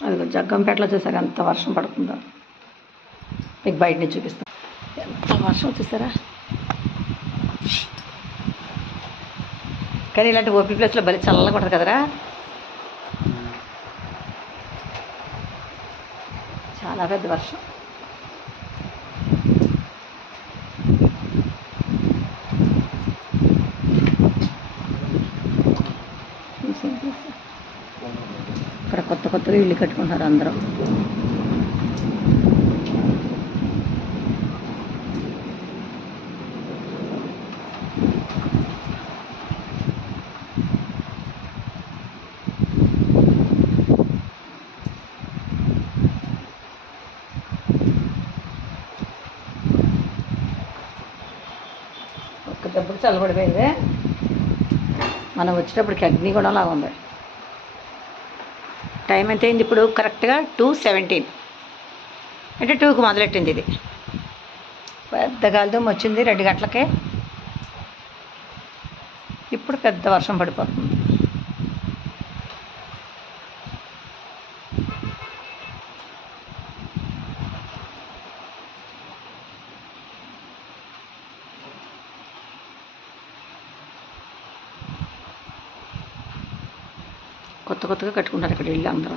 అది జగ్గంపేటలో చూసారా ఎంత వర్షం పడుతుందో, మీకు బయట నుంచి చూపిస్తాను. ఎంత వర్షం చూసారా. కానీ ఇలాంటి ఓపెన్ ప్లేస్లో భలే చల్లగా ఉంటుంది కదరా. చాలా పెద్ద వర్షం. ఇక్కడ కొత్తగా ఇల్లు కట్టుకుంటారు అందరూ. ఒక్క దెబ్బకి చల్లబడిపోయింది. మనం వచ్చేటప్పటికి అగ్నిగుణం లాగా ఉంది. టైం ఎంత అయింది ఇప్పుడు? కరెక్ట్గా 2:17 అంటే 2కి మొదలెట్టింది ఇది. పెద్ద గాలిదుమ్ము వచ్చింది 2 గంటలకే. ఇప్పుడు పెద్ద వర్షం పడిపోతుంది. కొత్తగా కట్టుకుంటారు ఇక్కడ ఇల్లు అందరూ.